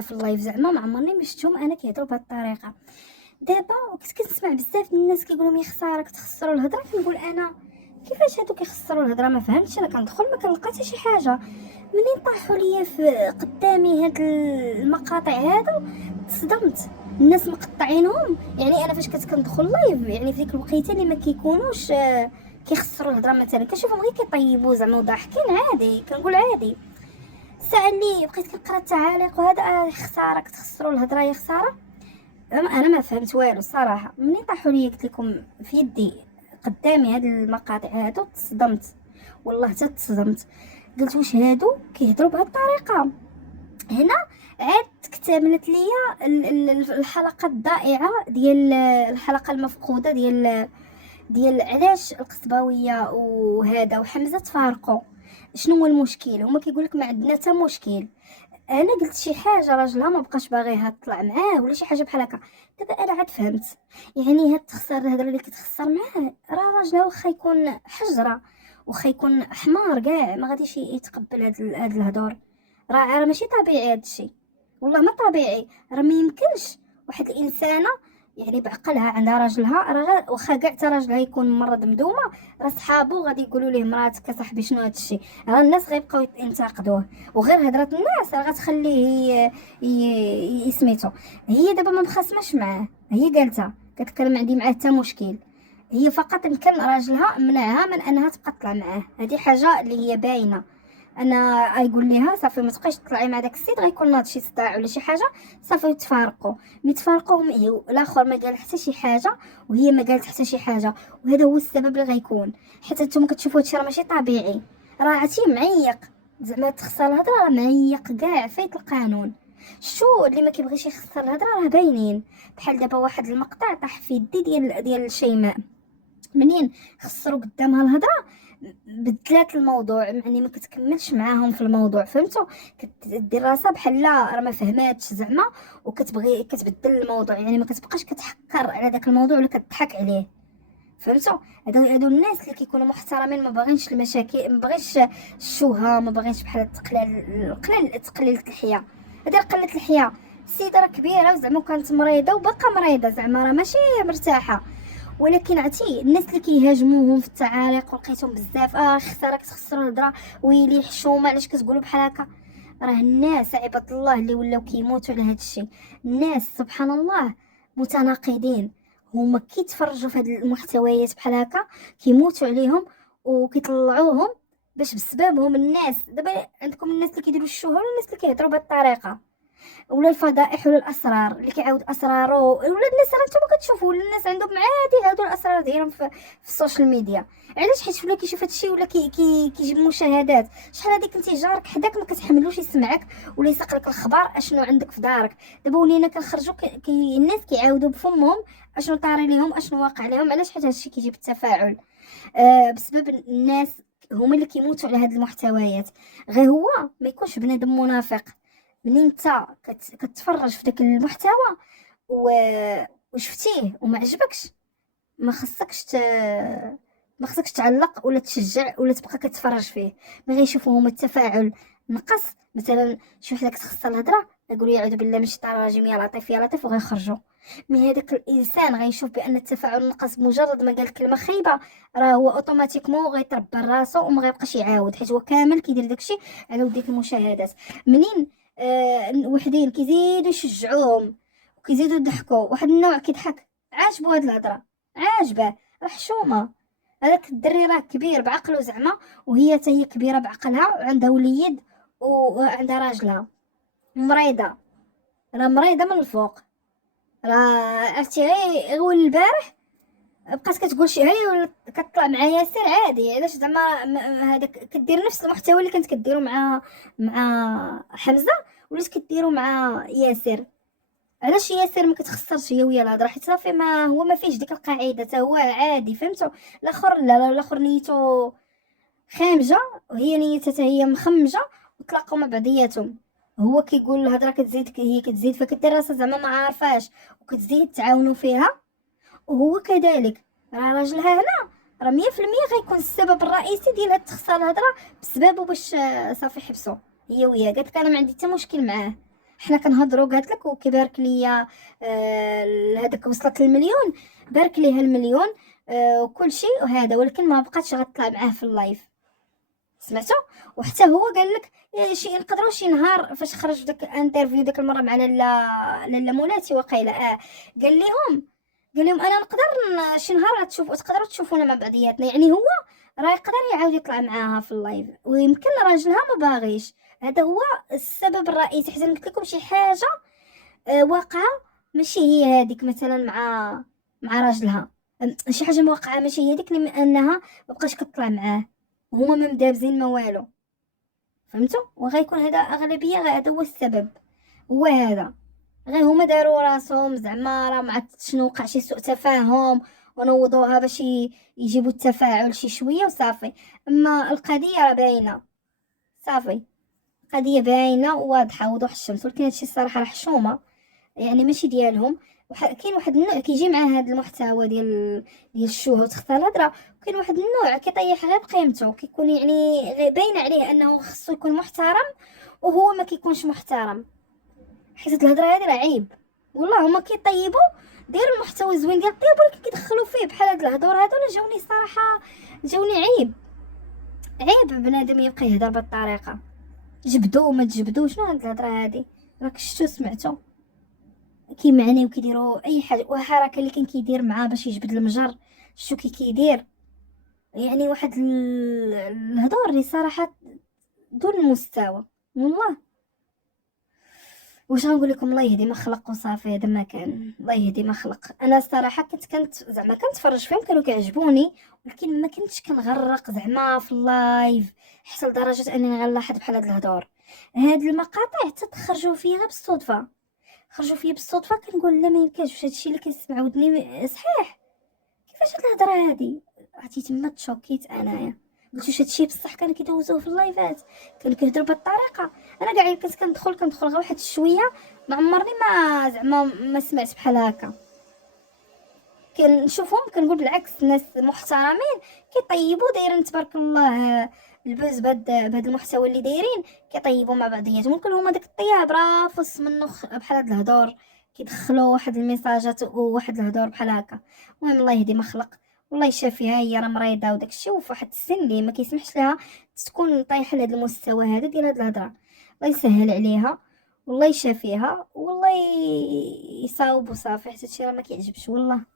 في اللايف زعما ما عمرني ما شفتهم انا كيهضروا بهذه الطريقه. دابا كنت كنسمع بزاف ديال الناس كيقولوا يا خساره كتخسروا الهضره، كنقول انا كيفاش هادو كيخسروا الهضره؟ ما فهمتش. انا كندخل ما كنلقى حتى شي حاجه. منين طاحوا ليا في قدامي هاد المقاطع هادو تصدمت. الناس مقطعينهم، يعني انا فاش كندخل لايف يعني في ديك الوقيته اللي ما كيكونوش كيخسروا الهضره مثلا، كنشوفهم غير كيطيبوا زعما وضاحكين عادي، كنقول عادي. سالني بقيت كنقرا التعاليق وهذا خساره كتخسروا الهضره يا خساره. انا ما فهمت والو الصراحه. منين طاحوا لي قلت لكم في يدي قدامي هاد المقاطع هادو تصدمت، والله حتى تصدمت. قلت واش هادو كيهضروا بهاد الطريقه؟ هنا عاد اكتملت ليا الحلقه الضائعه ديال الحلقه المفقوده ديال علاش القصباويه وهذا وحمزه تفارقوا. شنو هو المشكل؟ هما كيقولك ما عندنا حتى مشكل. انا قلت شي حاجه راجلها ما بقاش باغيها تطلع معاه ولا شي حاجه بحال هكا. دابا انا عاد فهمت، يعني هاد تخسر الهضره اللي كتخسر معاه، راه راجلها واخا يكون حجره واخا يكون حمار كاع ما غاديش يتقبل هاد الهضور. راه ماشي طبيعي هادشي، والله ما طبيعي. راه ما يمكنش واحد الانسانه يعني بعقلها عندها راجلها، راه واخا كاع حتى راجلها يكون مرض مدومه، راه صحابو غادي يقولوا ليه مراتك صاحبي شنو هادشي، راه الناس غيبقاو ينتقدوه. وغير هضره الناس راه غتخليه سميتو. هي دابا ما مخاصماش معاه، هي قالتها كتكلم ما عندي معاه حتى مشكل. هي فقط يمكن راجلها منعها من انها تبقى تطلع معاه، هذه حاجه اللي هي باينه. انا يقول لها صافي ما تبقايش تطلعي مع داك السيد، غيكون ناض شي صداع ولا شي حاجه، صافي يتفارقوا. متفارقوا الاخر ما قال حتى شي حاجه وهي ما قالت حتى شي حاجه، وهذا هو السبب اللي غيكون. حتى نتوما كتشوفوا هادشي راه ماشي طبيعي، راه عرفتي معيق. زعما تخسر الهضره راه معيق كاع فايت القانون. شو اللي ما كيبغيش يخسر الهضره راه باينين. بحال دابا واحد المقطع طاح في يدي ديال شيماء، منين خسروا قدامها الهضره بدلات الموضوع، يعني ما كتكملش معاهم في الموضوع. فهمتوا؟ كدير راسها بحال راه ما فهماتش زعما، وكتبغي كتبدل الموضوع، يعني ما كتبقاش كتحكر على داك الموضوع ولا كتضحك عليه. فهمتوا؟ هادو الناس اللي كيكونوا محترمين، ما باغينش المشاكل، ما باغيش الشوهه، ما باغينش بحال تقليل اللحيه. هادي قله اللحيه، السيده راه كبيره وزعما كانت مريضه وباقا مريضه، زعما راه ماشي مرتاحه. ولكن عرفتي الناس اللي كيهاجموهم في التعاليق ولقيتهم بزاف خساره كتخسروا الهضره، ويلي حشومه علاش كتقولوا بحال هكا. راه الناس عباد الله اللي ولاو كيموتوا على هذا الشيء. الناس سبحان الله متناقضين، هما كيتفرجوا في هذه المحتويات بحال هكا كيموتوا عليهم وكيطلعوهم باش بسببهم الناس. دابا عندكم الناس اللي كيديروا الشهره والناس اللي كيهضروا بهذه الطريقه، ولا الفضائح ولا الاسرار اللي كيعاود اسراره، ولا الناس راه نتوما كتشوفوا ولا الناس عندهم عادي يعاودوا الاسرار ديالهم في السوشيال ميديا. علاش؟ حيت ولا كيشوف هادشي ولا كيجيب مشاهدات. شحال هادي كنتي جارك حداك ما كتحملوش يسمعك ولا يسق لك الخبر اشنو عندك في دارك. دابا ولينا كنخرجوا الناس كيعاودوا بفمهم اشنو طاري ليهم اشنو واقع لهم. علاش؟ حيت هادشي كيجيب التفاعل. بسبب الناس هما اللي كيموتوا على هاد المحتويات. غير هو ما يكونش بنادم منافق. منين انت كتفرج في داك المحتوى و... وشفتيه وما عجبكش، ما خصكش ما خصكش تعلق ولا تشجع ولا تبقى كتفرج فيه. ما غيشوفوا هما التفاعل نقص. مثلا شي وحده كتخسر الهضره يقولوا يعوذ بالله من الشيطان الرجيم يا لطيف يا لطيف وغيخرجوا. مي هذاك الانسان غيشوف بان التفاعل نقص مجرد ما قال كلمه خايبه، راه هو اوتوماتيكمون غيتربى راسو وما غيبقاش يعاود، حيت هو كامل كيدير داكشي على وديك المشاهدات. منين وحدين كيزيدوا يشجعوهم وكيزيدوا يضحكوا، واحد النوع كيضحك عاجبو هاد الهضره، عاجبه، راه حشومه. هذاك الدري راه كبير بعقله زعما، وهي حتى هي كبيره بعقلها وعندها وليد وعندها راجلها مريضه، راه مريضه من الفوق. راه عرفتي غير اول البارح بقات كتقول شي هي كتطلع مع ياسر عادي. علاش زعما هذاك كدير نفس المحتوى اللي كانت كديرو مع حمزه ولات كديرو مع ياسر. علاش ياسر ما كتخسرش هي ويا الهضره؟ حيت صافي ما هو ما فيش ديك القاعده، حتى هو عادي. فهمتوا؟ الاخر لا، الاخر نيته خامجه وهي نيتها حتى هي مخمجه وتلاقاو مع بعضياتهم. هو كيقول الهضره كتزيد، هي كتزيد فكدير راسها زعما ما عارفاش وكتزيد تعاونوا فيها. وهو كذلك راه راجلها هنا راه 100% غيكون السبب الرئيسي ديال هاد التخسار الهضره بسببه، باش صافي حبسوا هي وياه. قالت لك انا ما عندي حتى مشكل معاه حنا كنهضروا قالت لك وكيبارك ليا هذاك وصلت للمليون، بارك ليها المليون وكل شيء وهذا، ولكن ما بقاتش غطلع معاه في اللايف. سمعتوا؟ وحتى هو قال لك شي نقدروا شي نهار فاش خرج في داك الانترفيو ديك المره مع لاله مولاتي وقيله قال لهم انا نقدر شي نهار غتشوفوا تقدروا تشوفونا مع بعضياتنا. يعني هو راه يقدر يعاود يطلع معاها في اللايف، ويمكن راجلها ما باغيش. هذا هو السبب الرئيسي. حيت قلت لكم شي حاجه واقعه ماشي هي هذيك مثلا مع راجلها، شي حاجه واقعه ماشي هي ديك انها ما بقاش كتطلع معاه، هما ما مدابزين ما والو. فهمتوا؟ وغيكون هذا اغلبيه هذا هو السبب، هو هذا. غير هما داروا راسهم زعما راه مع شنو وقع شي سوء تفاهم ونوضوها باش يجيبوا التفاعل شي شويه وصافي. اما القضيه راه باينه، صافي القضيه باينه وواضحه وضوح الشمس. ولكن هادشي الصراحه راه حشومه، يعني ماشي ديالهم. كاين واحد النوع كيجي مع هذا المحتوى ديال الشوهه وتخطى الهضره، وكاين واحد النوع كيطيح غير بقيمته، كيكون يعني غير باين عليه انه خصو يكون محترم وهو ما كيكونش محترم. حيت الهضره هذه راه عيب والله. هما كيطيبوا دايروا المحتوى زوين ديال الطيب، ولكن كيدخلوا فيه بحال هاد الهضور هذولا. جاوني صراحه عيب. عيب بنادم يبقى يهضر بهاد الطريقه. جبدوا وما تجبدوا، شنو هاد الهضره هادي؟ راك شفتو سمعتو كيمعنيو كيديروا اي حاجه. وحركه اللي كان كيدير معاه باش يجبد المجر، شتو كيدير؟ يعني واحد الهضور اللي صراحه دون المستوى والله. واش غنقول لكم؟ الله يهدي ما خلق وصافي. هذا ما كان، الله يهدي ما خلق. انا صراحه كنت زعما كنتفرج فيهم، كانوا كيعجبوني، ولكن ما كنتش كنغرق زعما في اللايف حتى لدرجه انني غنلاحظ بحال هاد الهضور. هاد المقاطع حتى تخرجوا فيها بالصدفه، كنقول لا ما يمكنش واش هادشي اللي كنسمع ودني صحيح. كيفاش هاد الهضره هادي؟ عرفتي تما تشوكيت انايا، قلت واش هادشي بصح كانوا كيدوزوه في اللايفات، كانوا كيهضروا بهاد الطريقه. انا كاع كنت كندخل غير واحد شويه، ما عمرني ما زعما ما سمعت بحال هكا. كنشوفهم كنقول بالعكس ناس محترمين كيطيبوا دايرين تبارك الله البوز بهاد المحتوى اللي دايرين، كيطيبوا مع بعضياتهم. ممكن هما داك الطياب راه فص منه بحال هاد الهضور كيدخلوا واحد الميساجات وواحد الهضور بحال هكا. المهم الله يهدي ما خلق، والله يشافيها. هي راه مريضه وداكشي، وفي واحد السن اللي ما كيسمحش لها تكون طايحه لهاد المستوى هذا ديال هاد الهضره. الله يسهل عليها والله يشافيها والله يصاوب وصافي، حتى هادشي راه ما كيعجبش والله.